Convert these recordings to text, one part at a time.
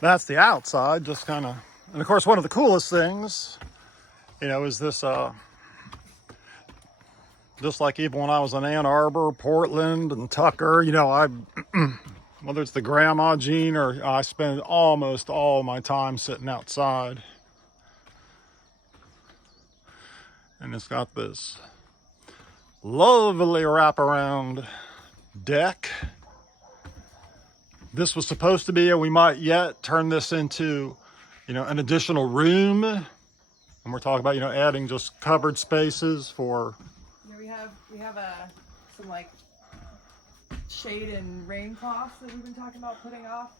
that's the outside, just kind of, and of course, one of the coolest things, is this, just like even when I was in Ann Arbor, Portland, and Tucker, whether it's the grandma gene or I spend almost all my time sitting outside. And it's got this lovely wraparound deck. This was supposed to be, and we might yet turn this into, an additional room. And we're talking about, adding just covered spaces for. Yeah, we have some like shade and rain cloths that we've been talking about putting off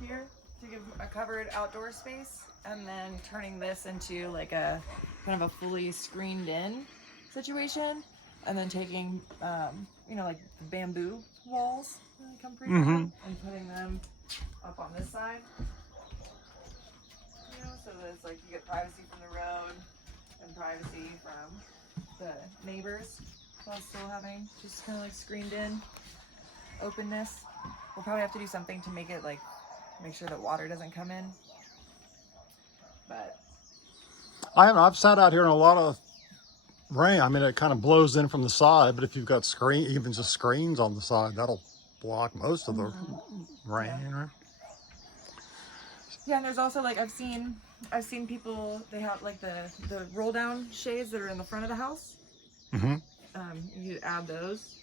here to give a covered outdoor space, and then turning this into like a kind of a fully screened in situation, and then taking like the bamboo walls that come pre and putting them up on this side, so that it's like you get privacy from the road and privacy from the neighbors while still having just kind of like screened in openness. We'll probably have to do something to make it like make sure that water doesn't come in, but I've sat out here in a lot of rain. I mean, it kind of blows in from the side, but if you've got even just screens on the side, that'll block most of the rain. Yeah. Right? Yeah, and there's also like I've seen people, they have like the roll down shades that are in the front of the house. You add those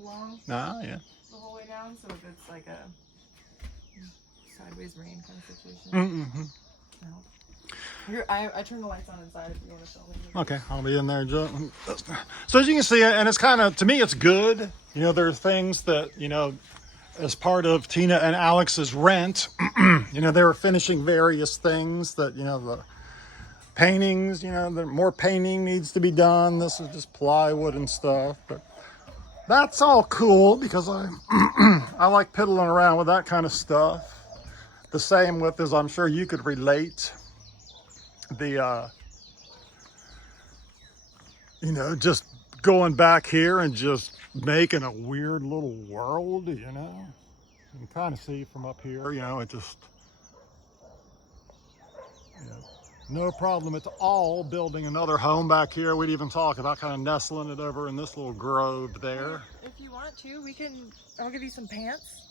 along yeah. the whole way down, so if it's like a sideways rain kind of situation. Here, I turn the lights on inside if you want to show me. Okay, I'll be in there. So as you can see, and it's kind of, to me, it's good. There are things that, as part of Tina and Alex's rent, they were finishing various things that, the paintings, the more painting needs to be done. This is just plywood and stuff, but that's all cool because I like piddling around with that kind of stuff. The same with, as I'm sure you could relate, the just going back here and just making a weird little world. You can kind of see from up here, it just, no problem at all building another home back here. We'd even talk about kind of nestling it over in this little grove there. If you want to, I'll give you some pants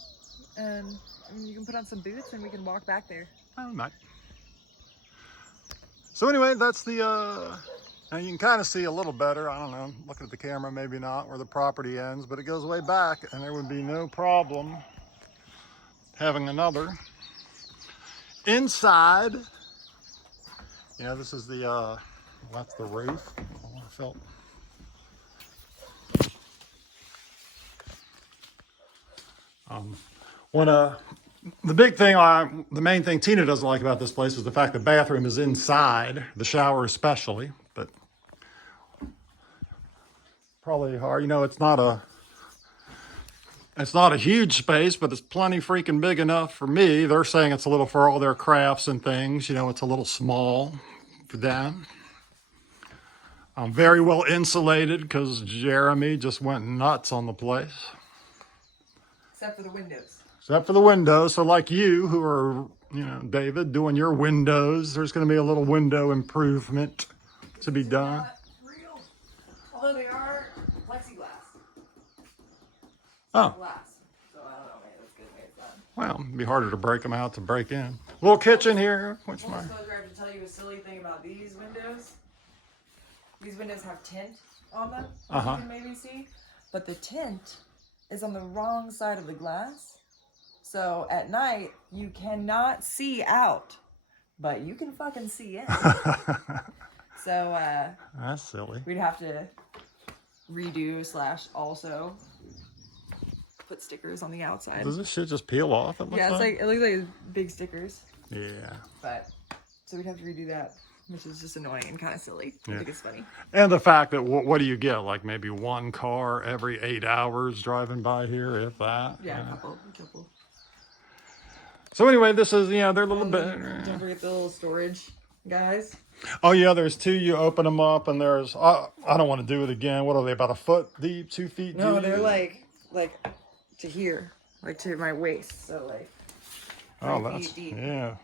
and you can put on some boots and we can walk back there. Oh, nice. So anyway, that's the, now you can kind of see a little better. I don't know, looking at the camera, maybe not where the property ends, but it goes way back and there would be no problem having another. Inside, this is the, that's the roof. Oh, I felt. The main thing Tina doesn't like about this place is the fact the bathroom is inside, the shower especially, but probably hard. It's not a huge space, but it's plenty freaking big enough for me. They're saying it's a little for all their crafts and things. It's a little small for them. I'm very well insulated because Jeremy just went nuts on the place. Except for the windows. Except for the windows. So like you, who are, David, doing your windows, there's going to be a little window improvement to be done. Not real. Although they are plexiglass. Oh. Glass. So I don't know, maybe that's good, maybe it's not. Well, it'd be harder to break them out to break in. Little kitchen here. I suppose I have to tell you a silly thing about these windows. These windows have tint on them, as you can maybe see. But the tint is on the wrong side of the glass. So at night, you cannot see out, but you can fucking see in. So that's silly. We'd have to redo / also put stickers on the outside. Does this shit just peel off? It looks like big stickers. Yeah. But so we'd have to redo that, which is just annoying and kind of silly. I think it's funny. And the fact that what do you get? Like maybe one car every 8 hours driving by here, if that. Yeah, a couple. So anyway, this is, they're a little bit. Don't forget the little storage guys. Oh yeah, there's two. You open them up, and there's. I don't want to do it again. What are they? About a foot deep, 2 feet deep? No, they're like to here, like to my waist. So like. Oh, 3 that's, feet deep. yeah.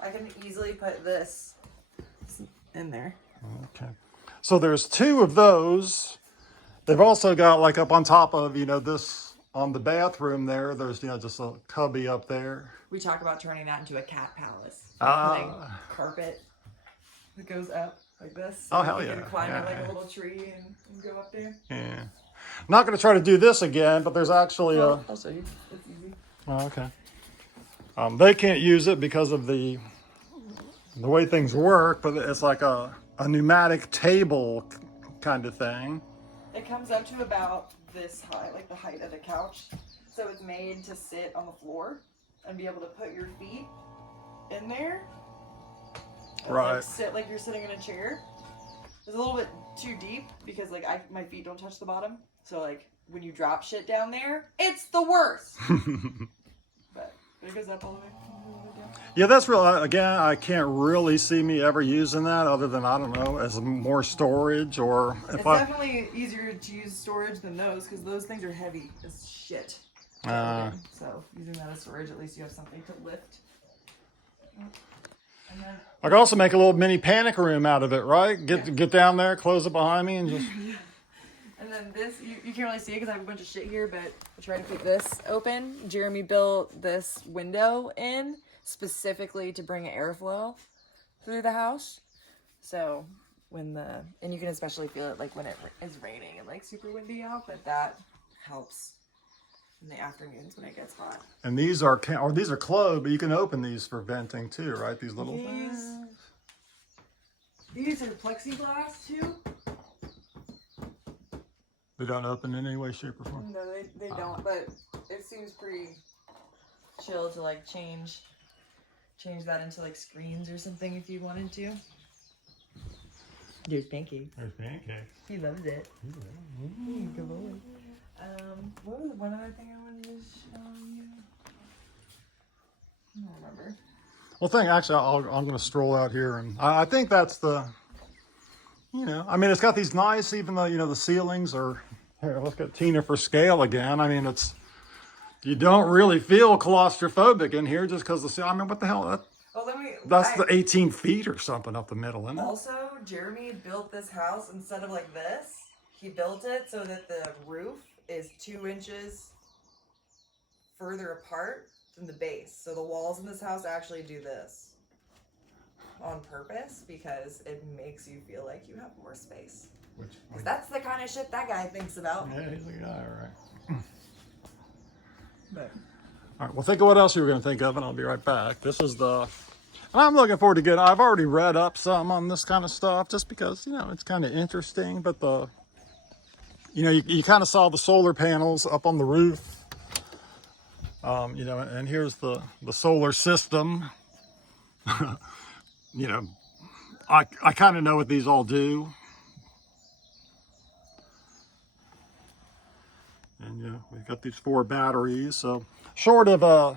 I can easily put this in there. Okay. So there's 2 of those. They've also got like up on top of, you know, this on the bathroom there, there's, you know, just a cubby up there. We talk about turning that into a cat palace. Ah. Putting carpet that goes up like this. Oh, So hell you yeah. can climb Yeah, it like yeah. a little tree and go up there. Yeah. Not going to try to do this again, but there's actually a... I'll show you. It's easy. Oh, okay. They can't use it because of the way things work, but it's like a pneumatic table kind of thing. It comes up to about this high, like the height of the couch. So it's made to sit on the floor and be able to put your feet in there. And Right. like sit like you're sitting in a chair. It's a little bit too deep because like my feet don't touch the bottom. So like when you drop shit down there, it's the worst. But it goes up all the way. Down. Yeah, that's real. Again, I can't really see me ever using that other than, I don't know, as more storage or if It's I... definitely easier to use storage than those because those things are heavy as shit. So using that as storage, at least you have something to lift. And then, I could also make a little mini panic room out of it, right? Get down there, close it behind me, and just... and then this, you can't really see it because I have a bunch of shit here, but I try to keep this open. Jeremy built this window in specifically to bring airflow through the house. So when and you can especially feel it like when it is raining and like super windy out, but that helps in the afternoons when it gets hot. And these are closed, but you can open these for venting too, right? These little things. These are plexiglass too. They don't open in any way, shape, or form. No, they don't. But it seems pretty chill to like change that into like screens or something if you wanted to. There's Pancake. There's Pancake. He loves it. Good boy. What was one other thing I wanted to show you? I don't remember. Well, actually, I'm going to stroll out here, and I think that's the, you know, I mean, it's got these nice, even though, you know, the ceilings are, here, let's get Tina for scale again. I mean, you don't really feel claustrophobic in here just because I mean, what the hell? That's the 18 feet or something up the middle, isn't it? Also, Jeremy built this house instead of like this. He built it so that the roof is 2 inches further apart than the base. So the walls in this house actually do this on purpose because it makes you feel like you have more space. That's the kind of shit that guy thinks about. Yeah, he's a guy, right? But. All right, well, think of what else you were going to think of, and I'll be right back. This is and I'm looking forward to getting, I've already read up some on this kind of stuff just because, you know, it's kind of interesting, but you know, you kind of saw the solar panels up on the roof, you know, and here's the solar system. You know, I kind of know what these all do. And, you know, we've got these 4 batteries, so short of,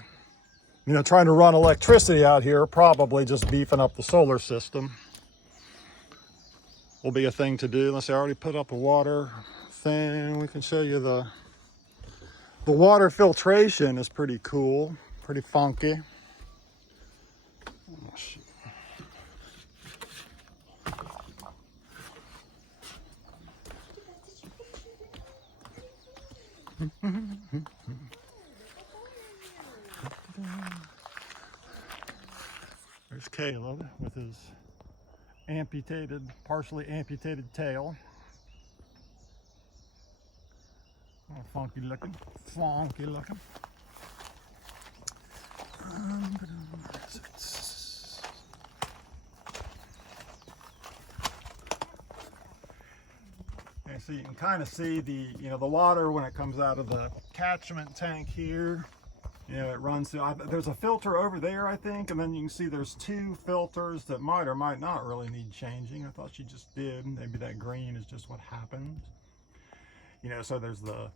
you know, trying to run electricity out here, probably just beefing up the solar system will be a thing to do. Let's see, I already put up a water thing. We can show you the water filtration is pretty cool, pretty funky. Oh, shit. There's Caleb with his partially amputated tail. Oh, funky looking. Okay, so you can kind of see the water when it comes out of the catchment tank here. You know, it runs through, there's a filter over there, I think, and then you can see there's 2 filters that might or might not really need changing. I thought she just did. Maybe that green is just what happened. You know, so there's the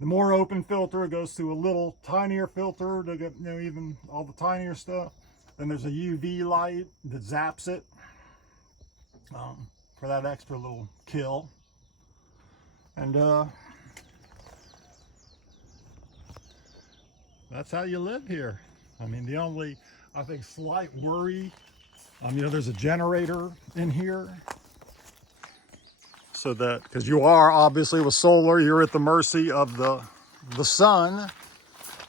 more open filter. It goes through a little tinier filter to get, you know, even all the tinier stuff. Then there's a UV light that zaps it for that extra little kill. And that's how you live here. I mean, the only, I think, slight worry, you know, there's a generator in here. So that, because you are obviously with solar, you're at the mercy of the sun.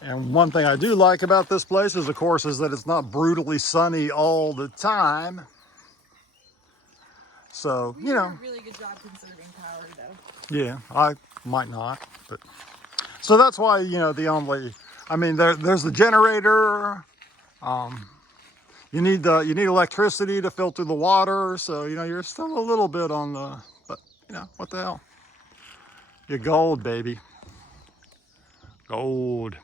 And one thing I do like about this place is, of course, is that it's not brutally sunny all the time. So, We you do know, a really good job conserving power, though. yeah, I might not, but so that's why, you know, the only, I mean, there's the generator. You need electricity to filter the water, so you know you're still a little bit on the, but you know what the hell, you're gold, baby, gold.